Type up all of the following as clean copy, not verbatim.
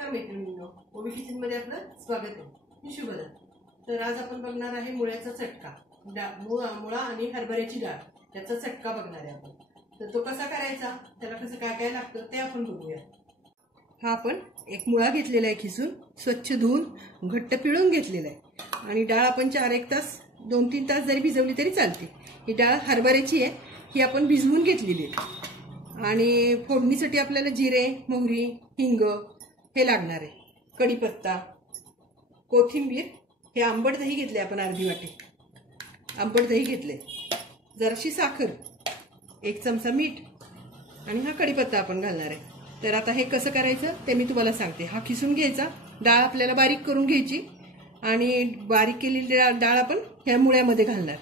नमस्कार मैत्रिणींनो, ओबी किचन मध्ये आपलं स्वागत आहे. मी शुभदा. तर आज आपण बघणार आहे मुळ्याचा चटका. मुळा आणि हरभऱ्याची डाळ याचा चटका बघणार आहे आपण. तर तो कसा करायचा, त्याला कसं काय काय लागतं ते आपण बघूया. हा आपण एक मुळा घेतलेला आहे, खिसून स्वच्छ धुवून घट्ट पिळून घेतलेला आहे. आणि डाळ आपण 4-1 तास 2-3 तास जरी भिजवली तरी चालते. ही डाळ हरभऱ्याची आहे, ही आपण भिजवून घेतलेली आहे. आणि फोडणीसाठी आपल्याला जिरे, मोहरी, हिंग हे लागणार आहे. कढीपत्ता, कोथिंबीर, हे आंबट दही घेतले आपण अर्धी वाटी आंबट दही घेतले, जराशी साखर, 1 चमचा मीठ आणि हा कढीपत्ता आपण घालणार आहे. तर आता हे कसं करायचं ते मी तुम्हाला सांगते. हा खिसून घ्यायचा, डाळ आपल्याला बारीक करून घ्यायची आणि बारीक केलेली डाळ आपण ह्या मुळ्यामध्ये घालणार.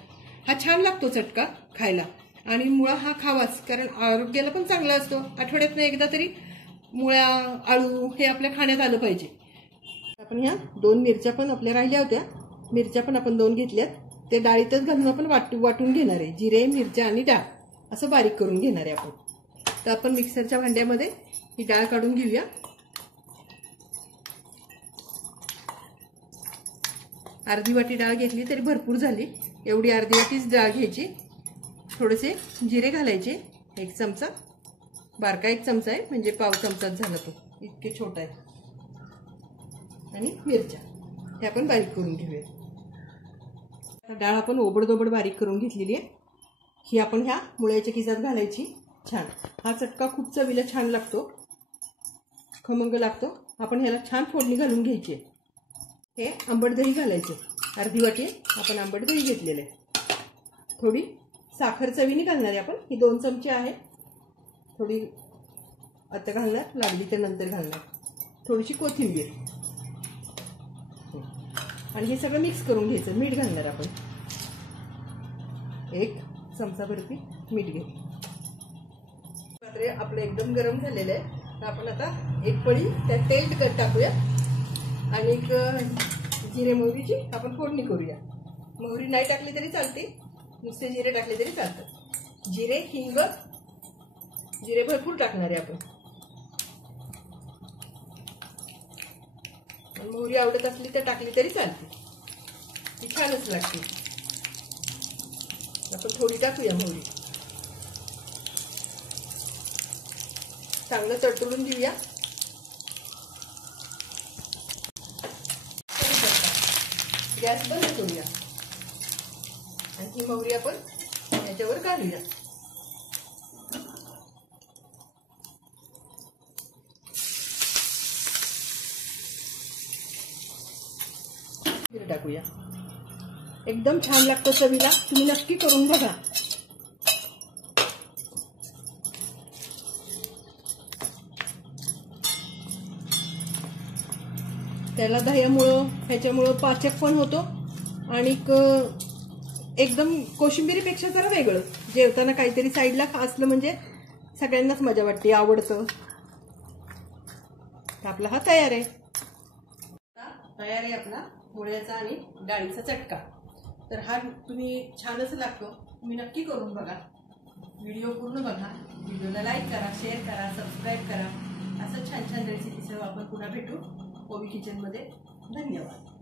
हा छान लागतो चटका खायला आणि मुळा हा खावाच, कारण आरोग्याला पण चांगला असतो. आठवड्यातून एकदा तरी मुळा, आळू हे आपल्या खाण्यात आलं पाहिजे. आपण ह्या 2 मिरच्या पण आपल्या राहिल्या होत्या, मिरच्या पण आपण 2 घेतल्यात. ते डाळीतच घालून आपण वाटून घेणार आहे. जिरे, मिरच्या आणि डाळ असं बारीक करून घेणार आहे आपण. तर आपण मिक्सरच्या भांड्यामध्ये ही डाळ काढून घेऊया. अर्धी वाटी डाळ घेतली तरी भरपूर झाली, एवढी अर्धी वाटीच डाळ घ्यायची. थोडेसे जिरे घालायचे, 1 चमचा, बारका 1 चमचा आहे म्हणजे पाव चमचाच झाला, तो इतके छोटा आहे. आणि मिरच्या हे आपण बारीक करून घेऊया. डाळ आपण ओबडधोबड बारीक करून घेतलेली आहे. ही आपण ह्या मुळ्याच्या खिसात घालायची. छान हा चटका खूप चवीला छान लागतो, खमंग लागतो. आपण ह्याला छान फोडणी घालून घ्यायची. हे आंबट दही घालायचे, अर्धी वाटी आपण आंबट दही घेतलेले. थोडी साखर चवीने घालणार आहे आपण, ही 2 चमचे आहे. थोडी आता घालणार, लागली तर नंतर घालणार. थोडीशी कोथिंबीर आणि हे सगळं मिक्स करून घ्यायचं. मीठ घालणार आपण, 1 चमचा भरती मीठ घ्यायचं. पात्र आपलं एकदम गरम झालेलं आहे. तर आपण आता 1 पळी त्यात तेल टाकूया आणि जिरे मोहरीची आपण फोडणी करूया. मोहरी नाही टाकली तरी चालते, नुसते जिरे टाकले तरी चालतात. जिरे, हिंग, जिरे भरपूर टाकणार आहे आपण. मोहरी आवडत असली तर टाकली तरी चालते, ती छानच लागते. आपण थोडी टाकूया मोहरी, चांगलं तडतडून घेऊया. गॅस बंद करूया आणि ही मोहरी आपण याच्यावर घालूया. टाकूया. एकदम छान लागतं चवीला, तुम्ही नक्की करून बघा. त्याला दह्यामुळं, ह्याच्यामुळं पाचक पण होतो आणि एकदम कोशिंबिरीपेक्षा जरा वेगळं. जेवताना काहीतरी साईडला असलं म्हणजे सगळ्यांनाच मजा वाटते, आवडतं. आपला हा तयार आहे. तयार आहे आपला मुळ्याचा आणि डाळीचा चटका. तर हा तुम्ही छानच लागतो, तुम्ही नक्की करून बघा. व्हिडिओ पूर्ण बघा, व्हिडिओला लाईक करा, शेअर करा, सबस्क्राईब करा. असं छान छान रेसिपीसह आपण पुन्हा भेटू ओबी किचन मध्ये. धन्यवाद.